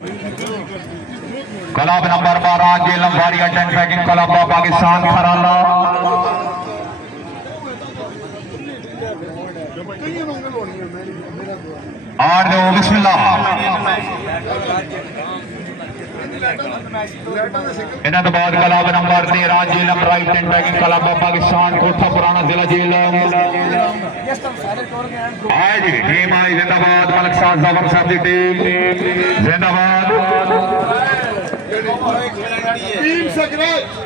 Club number 12 Jhelum वारिया tent packing club Pakistan Kharala और दो बिस्मिल्लाह। इन्हें तो बाद club number 13 Jhelum right tent packing club Pakistan कोठा पुराना जिला जेलम आज टीम आई जिंदाबाद मलक साहब जफर साहब की टीम जिंदाबाद।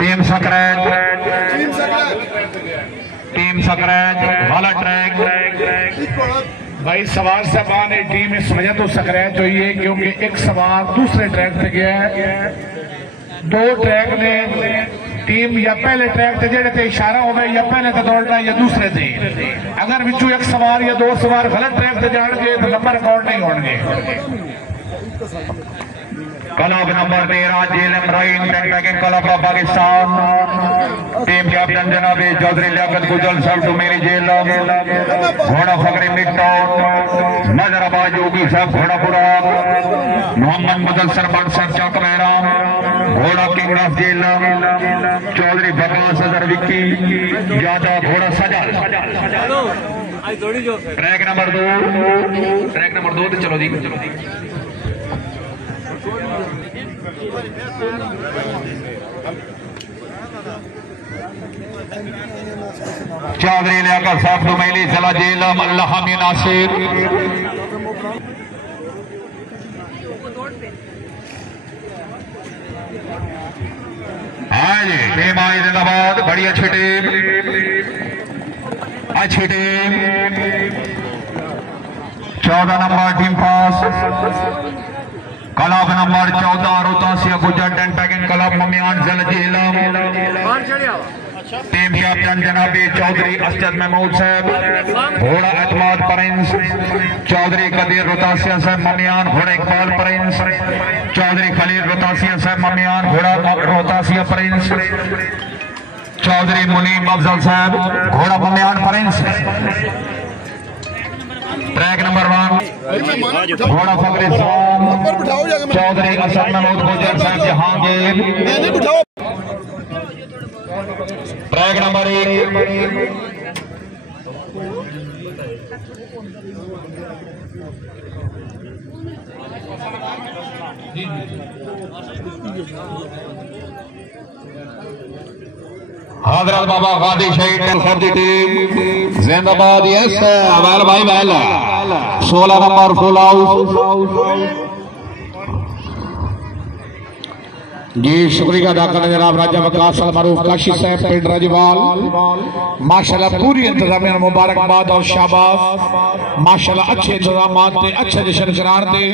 टीम सकरैत वाला ट्रैक भाई सवार साहबान ने टीम इस वजह तो सकरैत चाहिए क्योंकि एक सवार दूसरे ट्रैक पे गया है। दो ट्रैक ने टीम या पहले ट्रैक से जेड़े ते इशारा हो या पहले तो दौड़ना या दूसरे से। अगर विचू एक सवार या दो सवार गलत ट्रैक से जाएंगे तो लंबा रिकॉर्ड नहीं होंगे। Club number 13 Jhelum right tent packing club Pakistan team captain जनाब चौधरी लियाकत गुजर साहब टू मेरी जेल घोड़ा फकरे मिट्टा नजराबाद योगी साहब घोड़ा बुरा मोहम्मद मुदस्सर बट साहब चक महराम घोड़ा किंग ऑफ जेल चौधरी बकवास सदर विक्की यादव घोड़ा सजल ट्रैक नंबर 2 चलो जी चौधरी लियाकत साहब डुमैली जिला जेलम अल्लाह हमी नासिर आज टीम आई जिंदाबाद बड़ी अच्छी टीम 14 नंबर टीम पास क्लब नंबर 14 रोहतासिया गुजर टेंट पैकिंग क्लब ममियान जिला जेलम टीम कैप्टन जनाब चौधरी असद महमूद साहब घोड़ा एतमाद प्रिंस चौधरी कदीर रोहतासिया साहब ममियान घोड़ा इकबाल प्रिंस चौधरी खलील रोहतासिया साहब ममियान घोड़ा रोहतासिया प्रिंस चौधरी मुनीम अफजल साहब घोड़ा ममियान प्रिंस। ट्रैक नंबर 1 घोड़ा फकरे चौधरी असद महमूद गुजर साहब जहांगीर। ट्रैक नंबर 1 हजरत बाबा गादी शहीद साहब की टीम जिंदाबाद। यस वेल भाई वेल 16 नंबर फुल हाउस जी शुक्रिया अदा करना जनाब राजा वकास मरूफ काशी साहब पिंड रजवाल माशाल्लाह पूरी इंतजामिया मुबारकबाद और शाबाश माशाल्लाह अच्छे इंतजाम अच्छे जश्न करार दे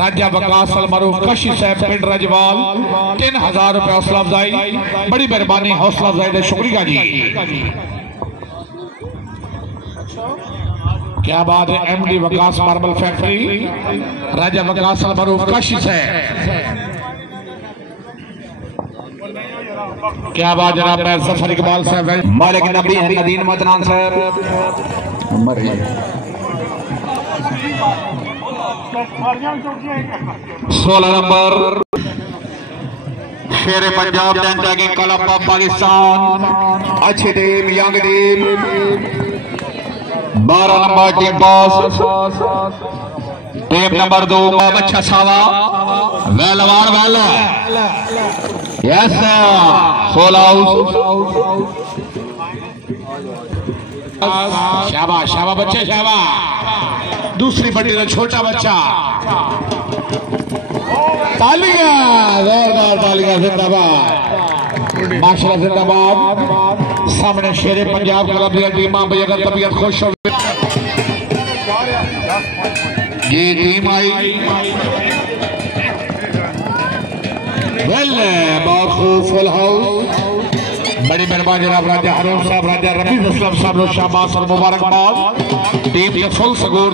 राजा वकास मरूफ काशी साहब पिंड रजवाल 3000 रुपए हौसला अफजाई बड़ी मेहरबानी हौसला अफजाई शुक्रिया जी क्या बात है। एमडी वकास मार्बल फैक्ट्री राजा वकास मरूफ काशी साहब क्या बात जनाब सफर इकबाल साहब मालिक नबी नदीन मदनान साहब 16 नंबर Sher Punjab tent packing club Pakistan अच्छी टीम यंग टीम 12 नंबर टीम बॉस टीम नंबर 2 अच्छा सावा वेलवार वेल यस फुल हाउस शाबाश शाबाश बच्चे शाबाश दूसरी बड़ी तो छोटा बच्चा तालियां जोरदार तालियां जिंदाबाद माशाल्लाह जिंदाबाद। सामने शेरे पंजाब क्लब की टीम अगर तबीयत खुश हो ये टीम आई बहुत खूब फुल हाउस बड़ी मेहरबानी जनाब राजा हरून साहब राजा रफीक असलम साहब शाबाश और मुबारकबाद टीम के फुल सगोर